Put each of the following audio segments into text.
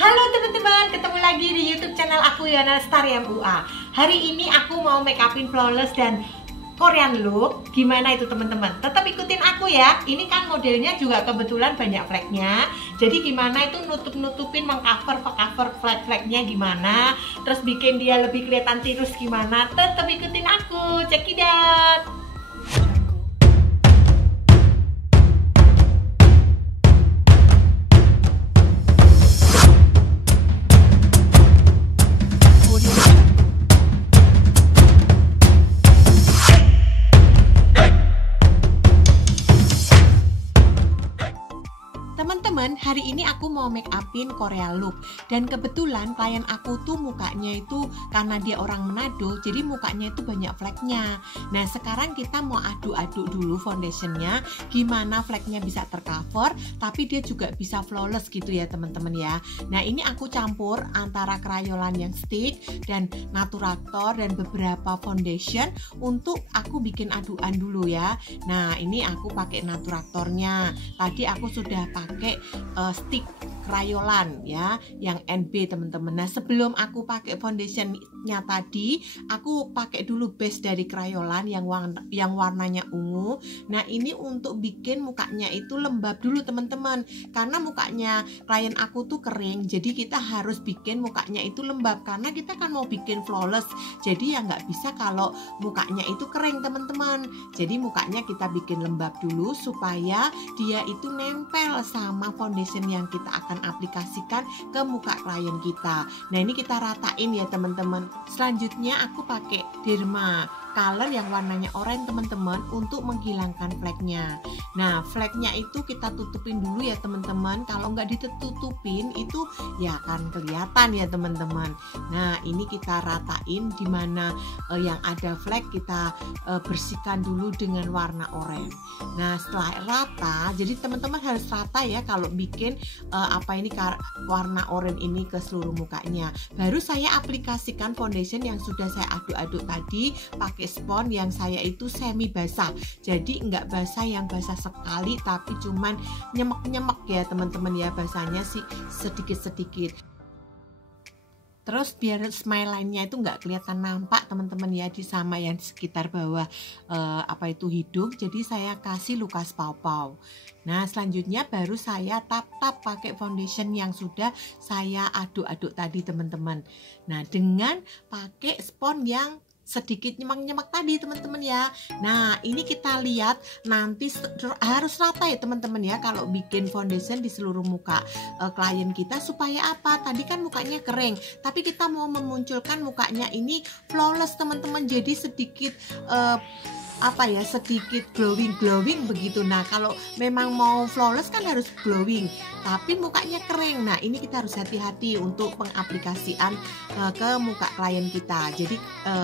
Halo teman-teman, ketemu lagi di YouTube channel aku Yana Lestari MUA. Hari ini aku mau make upin flawless dan Korean look. Gimana itu teman-teman? Tetap ikutin aku ya. Ini kan modelnya juga kebetulan banyak flagnya. Jadi gimana itu nutup-nutupin, mengcover flag-flagnya gimana, terus bikin dia lebih kelihatan tirus gimana. Tetap ikutin aku. Check it out. Teman-teman, hari ini aku mau make upin Korea look. Dan kebetulan klien aku tuh mukanya itu, karena dia orang Manado, jadi mukanya itu banyak flagnya. Nah sekarang kita mau aduk-aduk dulu foundationnya, gimana flagnya bisa tercover tapi dia juga bisa flawless gitu ya teman-teman ya. Nah ini aku campur antara krayolan yang stick dan Naturator dan beberapa foundation untuk aku bikin aduan dulu ya. Nah ini aku pakai Naturatornya. Tadi aku sudah pakai stick krayolan ya yang NB teman-teman. Nah sebelum aku pakai foundationnya tadi, aku pakai dulu base dari krayolan yang warnanya ungu. Nah ini untuk bikin mukanya itu lembab dulu teman-teman, karena mukanya klien aku tuh kering, jadi kita harus bikin mukanya itu lembab karena kita kan mau bikin flawless. Jadi ya nggak bisa kalau mukanya itu kering teman-teman. Jadi mukanya kita bikin lembab dulu supaya dia itu nempel sama foundation yang kita akan aplikasikan ke muka klien kita. Nah ini kita ratain ya teman-teman. Selanjutnya aku pakai Derma color yang warnanya oranye teman-teman untuk menghilangkan flagnya. Nah flagnya itu kita tutupin dulu ya teman-teman. Kalau nggak ditutupin itu ya akan kelihatan ya teman-teman. Nah ini kita ratain, dimana yang ada flag kita bersihkan dulu dengan warna oranye. Nah setelah rata, jadi teman-teman harus rata ya kalau bikin warna oranye ini ke seluruh mukanya. Baru saya aplikasikan foundation yang sudah saya aduk-aduk tadi pakai spons yang saya itu semi basah. Jadi enggak basah yang basah sekali, tapi cuman nyemek-nyemek ya teman-teman ya, basahnya sih sedikit-sedikit. Terus biar smile line-nya itu nggak kelihatan nampak teman-teman ya, di sama yang di sekitar bawah hidung. Jadi saya kasih lukas pau-pau. Nah selanjutnya baru saya tap-tap pakai foundation yang sudah saya aduk-aduk tadi teman-teman. Nah dengan pakai spons yang sedikit nyemak-nyemak tadi teman-teman ya. Nah ini kita lihat nanti harus rata ya teman-teman ya kalau bikin foundation di seluruh muka klien kita. Supaya apa? Tadi kan mukanya kering, tapi kita mau memunculkan mukanya ini flawless teman-teman. Jadi sedikit sedikit glowing begitu. Nah kalau memang mau flawless kan harus glowing, tapi mukanya kering. Nah ini kita harus hati-hati untuk pengaplikasian ke muka klien kita. Jadi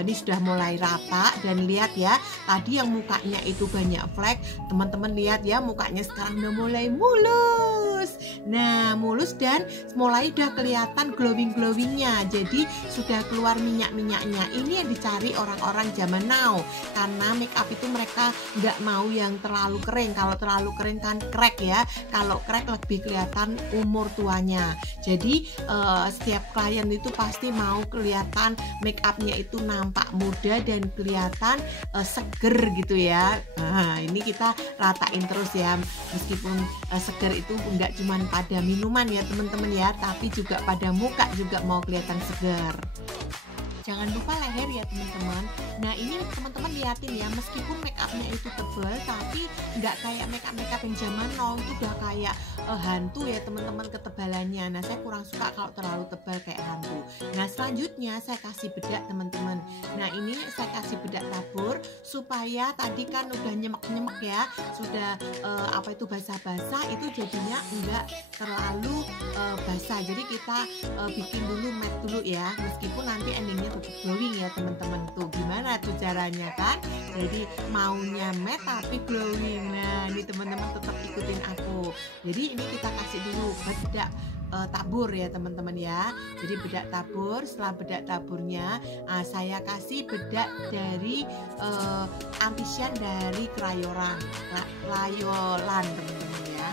ini sudah mulai rata dan lihat ya, tadi yang mukanya itu banyak flek, teman-teman lihat ya mukanya sekarang udah mulai mulus. Nah mulus dan mulai udah kelihatan glowingnya, jadi sudah keluar minyak-minyaknya. Ini yang dicari orang-orang zaman now, karena make up itu mereka nggak mau yang terlalu kering. Kalau terlalu kering kan crack ya, kalau crack lebih kelihatan umur tuanya. Jadi setiap klien itu pasti mau kelihatan make upnya itu nampak muda dan kelihatan seger gitu ya. Nah ini kita ratain terus ya, meskipun seger itu nggak cuma pada minuman ya teman-teman ya, tapi juga pada muka juga mau kelihatan seger. Jangan lupa leher ya teman-teman. Nah ini teman-teman liatin ya, meskipun make upnya itu tebal, tapi nggak kayak make up yang zaman now itu udah kayak hantu ya teman-teman ketebalannya. Nah saya kurang suka kalau terlalu tebal kayak hantu. Nah selanjutnya saya kasih bedak teman-teman. Nah ini saya kasih bedak tabur supaya tadi kan udah nyemek-nyemek ya, sudah basah-basah, itu jadinya enggak terlalu basah. Jadi kita bikin dulu matte dulu ya, meskipun nanti endingnya tetap glowing ya teman-teman. Tuh gimana tuh caranya kan, jadi maunya matte tapi glowing. Nah ini teman-teman tetap ikutin aku. Jadi ini kita kasih dulu bedak tabur ya teman-teman ya. Jadi bedak tabur, setelah bedak taburnya saya kasih bedak dari antisian dari krayolan teman-teman ya.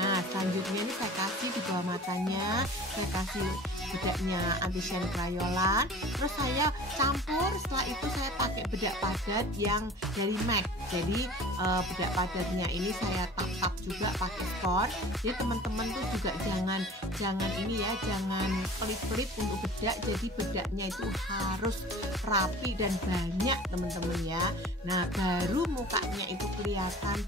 Nah, selanjutnya ini saya kasih di bawah matanya, saya kasih bedaknya anti-shine Crayolan, terus saya campur. Setelah itu saya pakai bedak padat yang dari MAC. Jadi bedak padatnya ini saya tap-tap juga pakai spon. Jadi teman-teman tuh juga jangan ini ya, jangan pelit-pelit untuk bedak. Jadi bedaknya itu harus rapi dan banyak teman-teman ya. Nah, baru mukanya itu kelihatan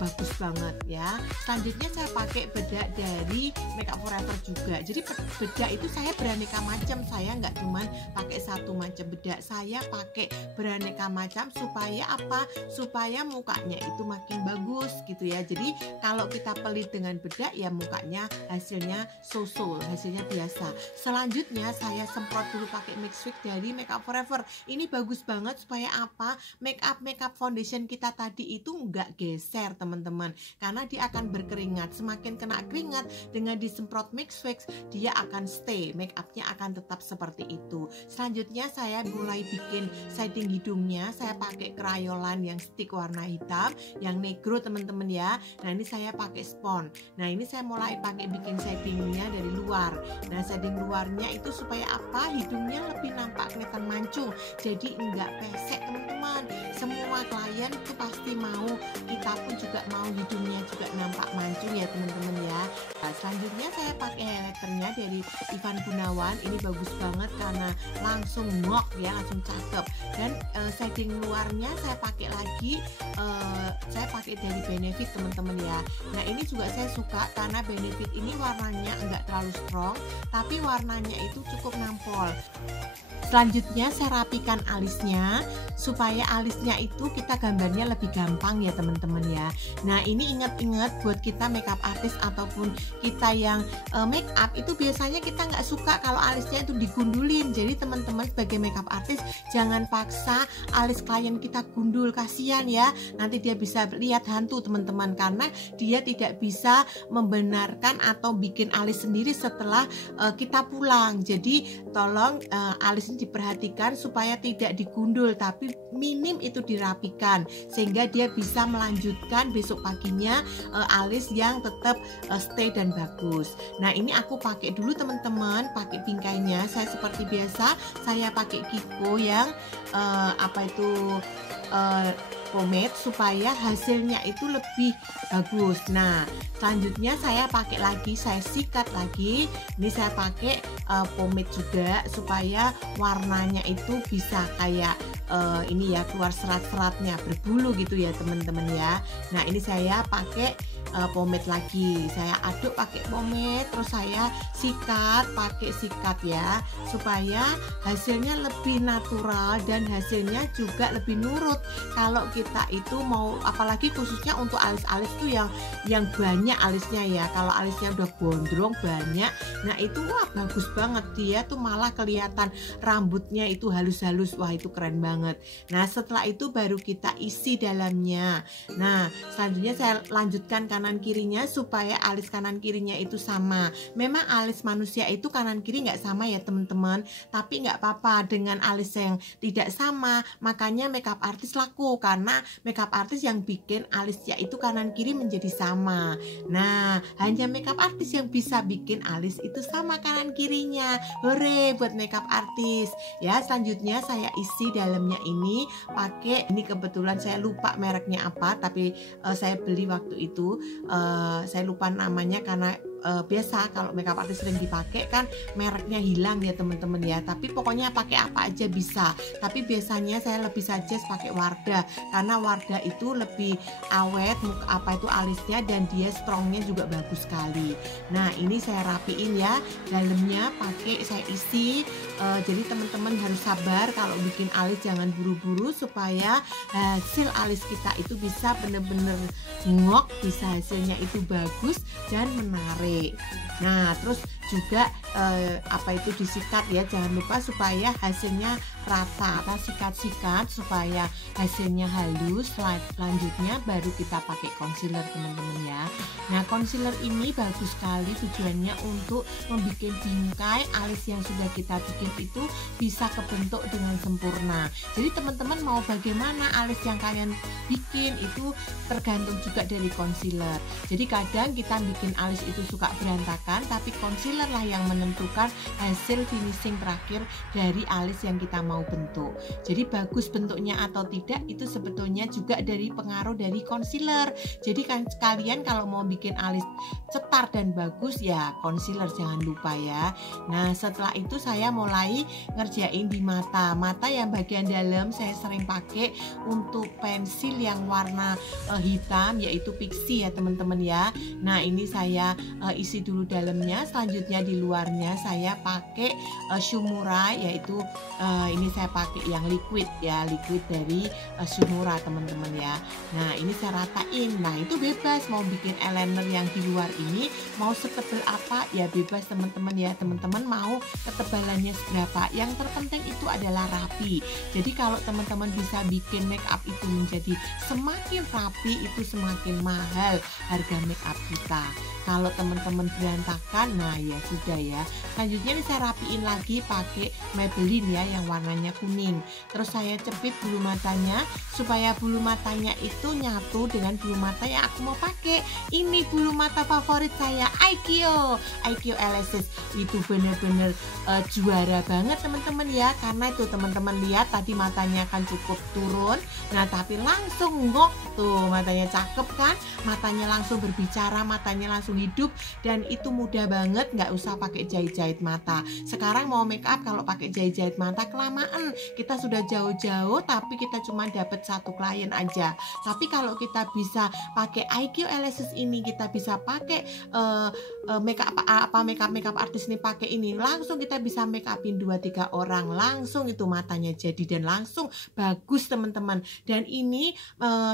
bagus banget ya. Selanjutnya saya pakai bedak dari Makeup Forever juga. Jadi bedak itu saya beraneka macam, saya nggak cuman pakai satu macam bedak, saya pakai beraneka macam supaya apa? Supaya mukanya itu makin bagus gitu ya. Jadi kalau kita pelit dengan bedak ya mukanya hasilnya so-so, hasilnya biasa. Selanjutnya saya semprot dulu pakai Mix Fix dari Makeup Forever. Ini bagus banget supaya apa? Makeup foundation kita tadi itu nggak geser teman-teman, karena dia akan berkeringat. Semakin kena keringat dengan disemprot Mix Fix, dia akan stay, make upnya akan tetap seperti itu. Selanjutnya saya mulai bikin shading hidungnya. Saya pakai Crayolan yang stick warna hitam, yang negro teman-teman ya. Nah, ini saya pakai spon. Nah, ini saya mulai pakai bikin shadingnya dari luar. Nah, shading luarnya itu supaya apa? Hidungnya lebih nampak kelihatan mancung, jadi enggak pesek teman-teman. Semua klien itu pasti mau, kita pun juga mau hidungnya juga nampak mancung ya teman-teman ya. Nah, selanjutnya saya pakai highlighternya dari Ivan Gunawan. Ini bagus banget karena langsung ngok ya, langsung cakep. Dan shading luarnya saya pakai lagi, saya pakai dari Benefit teman-teman ya. Nah, ini juga saya suka karena Benefit ini warnanya enggak terlalu strong, tapi warnanya itu cukup nampol. Selanjutnya saya rapikan alisnya supaya alisnya itu kita gambarnya lebih gampang ya teman-teman ya. Nah, ini ingat-ingat buat kita makeup artist ataupun kita yang make up itu biasanya kita nggak suka kalau alisnya itu digundulin. Jadi teman-teman sebagai makeup artist jangan paksa alis klien kita gundul, kasihan ya. Nanti dia bisa lihat hantu teman-teman, karena dia tidak bisa membenarkan atau bikin alis sendiri setelah kita pulang. Jadi tolong alis diperhatikan supaya tidak digundul, tapi minim itu dirapikan sehingga dia bisa melanjutkan besok paginya alis yang tetap stay dan bagus. Nah, ini aku pakai dulu teman-teman, pakai bingkainya. Saya seperti biasa, saya pakai Kiko yang pomade supaya hasilnya itu lebih bagus. Nah, selanjutnya saya pakai lagi, saya sikat lagi. Ini saya pakai pomade juga supaya warnanya itu bisa kayak ini ya, keluar serat-seratnya, berbulu gitu ya teman-teman ya. Nah, ini saya pakai pomade lagi, saya aduk pakai pomade, terus saya sikat pakai sikat ya, supaya hasilnya lebih natural dan hasilnya juga lebih nurut. Kalau kita itu mau, apalagi khususnya untuk alis-alis tuh yang banyak alisnya ya, kalau alisnya udah gondrong banyak, nah itu wah bagus banget, dia tuh malah kelihatan rambutnya itu halus-halus, wah itu keren banget. Nah, setelah itu baru kita isi dalamnya. Nah, selanjutnya saya lanjutkan kanan kirinya supaya alis kanan kirinya itu sama. Memang alis manusia itu kanan kiri nggak sama ya teman-teman, tapi nggak apa-apa dengan alis yang tidak sama. Makanya makeup artist laku, karena makeup artist yang bikin alisnya itu kanan kiri menjadi sama. Nah, hanya makeup artist yang bisa bikin alis itu sama kanan kirinya. Hore buat makeup artist ya. Selanjutnya saya isi dalamnya ini pakai, ini kebetulan saya lupa mereknya apa, tapi saya beli waktu itu, saya lupa namanya karena biasa kalau makeup artist sering dipakai kan mereknya hilang ya teman-teman ya. Tapi pokoknya pakai apa aja bisa, tapi biasanya saya lebih suggest pakai Wardah karena Wardah itu lebih awet alisnya, dan dia strongnya juga bagus sekali. Nah, ini saya rapiin ya, dalamnya pakai saya isi. Jadi teman-teman harus sabar kalau bikin alis, jangan buru-buru supaya hasil alis kita itu bisa bener-bener ngok, bisa hasilnya itu bagus dan menarik. Nah, terus juga disikat ya, jangan lupa supaya hasilnya rata. Kita sikat-sikat supaya hasilnya halus. Selanjutnya baru kita pakai concealer teman-teman ya. Nah, concealer ini bagus sekali, tujuannya untuk membuat bingkai alis yang sudah kita bikin itu bisa kebentuk dengan sempurna. Jadi teman-teman mau bagaimana alis yang kalian bikin itu tergantung juga dari concealer. Jadi kadang kita bikin alis itu suka berantakan, tapi concealer lah yang menentukan hasil finishing terakhir dari alis yang kita mau bentuk. Jadi bagus bentuknya atau tidak itu sebetulnya juga dari pengaruh dari concealer. Jadi kan kalian kalau mau bikin alis cetar dan bagus ya concealer, jangan lupa ya. Nah, setelah itu saya mulai ngerjain di mata. Mata yang bagian dalam saya sering pakai untuk pensil yang warna hitam, yaitu pixie ya teman-teman ya. Nah, ini saya isi dulu dalamnya. Selanjutnya di luarnya saya pakai Shumura, yaitu ini saya pakai yang liquid ya, liquid dari Shumura teman-teman ya. Nah, ini saya ratain. Nah, itu bebas mau bikin eyeliner yang di luar ini mau setebal apa ya, bebas teman-teman ya. Teman-teman mau ketebalannya seberapa, yang terpenting itu adalah rapi. Jadi kalau teman-teman bisa bikin make up itu menjadi semakin rapi, itu semakin mahal harga make up kita. Kalau teman-teman berantakan, nah ya sudah ya. Selanjutnya saya rapiin lagi pakai Maybelline ya yang warnanya kuning. Terus saya cepit bulu matanya supaya bulu matanya itu nyatu dengan bulu mata yang aku mau pakai. Ini bulu mata favorit saya, IKEA Elasis. Itu bener-bener juara banget teman-teman ya, karena itu teman-teman lihat tadi matanya kan cukup turun, nah tapi langsung ngok tuh, matanya cakep kan, matanya langsung berbicara, matanya langsung hidup, dan itu mudah banget, nggak usah pakai jahit-jahit mata. Sekarang mau make up kalau pakai jahit-jahit mata kelamaan, kita sudah jauh-jauh tapi kita cuma dapat satu klien aja. Tapi kalau kita bisa pakai IKEA Elasis ini, kita bisa pakai make up artis ini pakai ini, langsung kita bisa make upin 2-3 orang, langsung itu matanya jadi dan langsung bagus teman-teman. Dan ini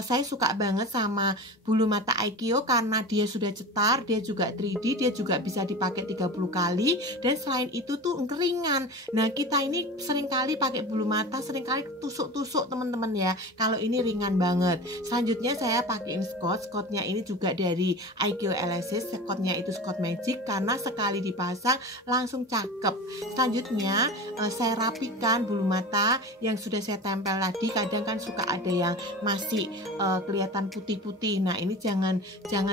saya suka banget sama bulu mata IKEA karena dia sudah cetar, dia juga 3D, dia juga bisa dipakai 30 kali, dan selain itu tuh ringan. Nah, kita ini seringkali pakai bulu mata seringkali tusuk-tusuk teman-teman ya. Kalau ini ringan banget. Selanjutnya saya pakein Scotch-nya ini juga dari IKEA Elasis. Scotch-nya itu Scotch Magic karena sekali dipasang langsung cakep. Selanjutnya saya rapikan bulu mata yang sudah saya tempel tadi. Kadang kan suka ada yang masih kelihatan putih-putih. Nah, ini jangan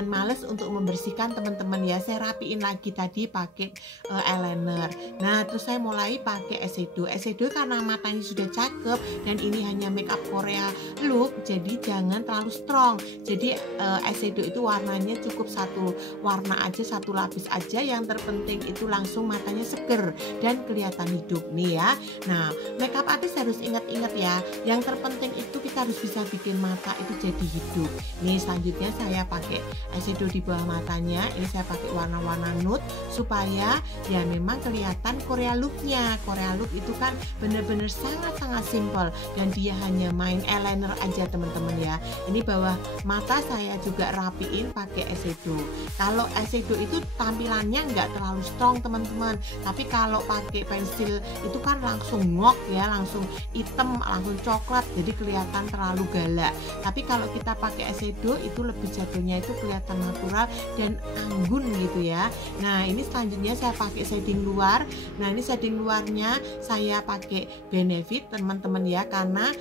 males untuk membersihkan teman-teman ya. Saya rapiin lagi tadi pakai eyeliner. Nah, terus saya mulai pakai eyeshadow karena matanya sudah cakep dan ini hanya makeup Korea look, jadi jangan terlalu strong. Jadi eyeshadow itu warnanya cukup satu warna aja, satu lapis aja, yang terpenting itu langsung matanya seger dan kelihatan hidup nih ya. Nah, makeup artist harus ingat-ingat ya, yang terpenting itu kita harus bisa bikin mata itu jadi hidup. Nih, selanjutnya saya pakai eyeshadow di bawah matanya. Ini saya pakai warna-warna nude supaya ya memang kelihatan Korea looknya. Korea look itu kan bener-bener sangat-sangat simple dan dia hanya main eyeliner aja teman-teman ya. Ini bawah mata saya juga rapiin pakai eyeshadow. Kalau eyeshadow itu tampilannya nggak terlalu strong teman-teman, tapi kalau pakai pensil itu kan langsung ngok ya, langsung hitam, langsung coklat, jadi kelihatan terlalu galak. Tapi kalau kita pakai eyeshadow itu lebih jatuhnya itu kelihatan natural dan anggun gitu ya. Nah, ini selanjutnya saya pakai shading luar. Nah, ini shading luarnya saya pakai Benefit teman-teman ya, karena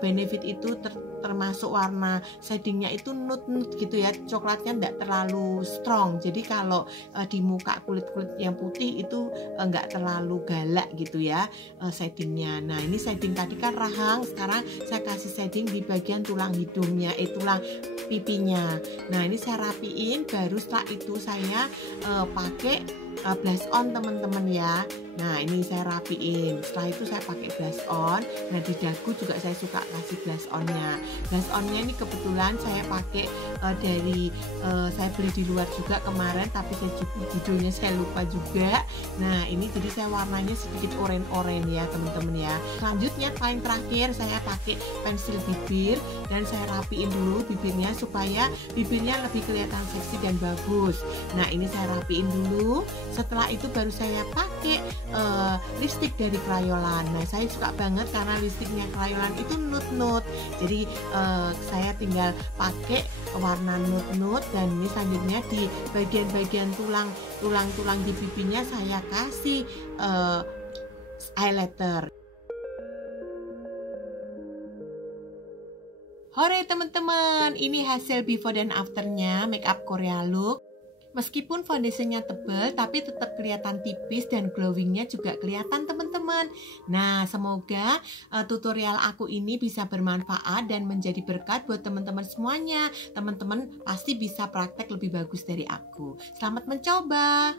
Benefit itu termasuk warna shadingnya itu nude gitu ya, coklatnya enggak terlalu strong. Jadi kalau di muka kulit-kulit yang putih itu enggak terlalu galak gitu ya shadingnya. Nah, ini shading tadi kan rahang, sekarang saya kasih shading di bagian tulang hidungnya, tulang pipinya. Nah, ini saya rapiin, baru setelah itu saya pakai blush on teman-teman ya. Nah, ini saya rapiin. Setelah itu saya pakai blush on. Nah, di dagu juga saya suka kasih blush onnya. Blush onnya ini kebetulan saya pakai saya beli di luar juga kemarin, tapi judulnya saya lupa juga. Nah, ini jadi saya warnanya sedikit oranye ya teman-teman ya. Selanjutnya paling terakhir saya pakai pensil bibir dan saya rapiin dulu bibirnya supaya bibirnya lebih kelihatan seksi dan bagus. Nah, ini saya rapiin dulu. Setelah itu baru saya pakai lipstick dari Crayolan. Nah, saya suka banget karena lipstiknya Crayolan itu nude. Jadi saya tinggal pakai warna nude dan ini selanjutnya di bagian-bagian tulang di pipinya saya kasih highlighter. Hore teman-teman, ini hasil before dan afternya makeup Korea look. Meskipun foundationnya tebal, tapi tetap kelihatan tipis dan glowingnya juga kelihatan teman-teman. Nah, semoga tutorial aku ini bisa bermanfaat dan menjadi berkat buat teman-teman semuanya. Teman-teman pasti bisa praktek lebih bagus dari aku. Selamat mencoba!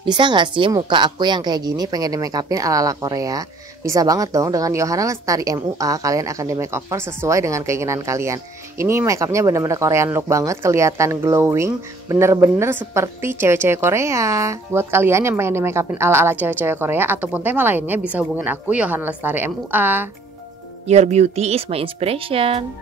Bisa nggak sih muka aku yang kayak gini pengen di make upin ala-ala Korea? Bisa banget dong, dengan Yohana Lestari MUA kalian akan di makeover sesuai dengan keinginan kalian. Ini make upnya bener-bener Korean look banget, kelihatan glowing, bener-bener seperti cewek-cewek Korea. Buat kalian yang pengen di make upin ala-ala cewek-cewek Korea ataupun tema lainnya bisa hubungin aku Yohana Lestari MUA. Your beauty is my inspiration.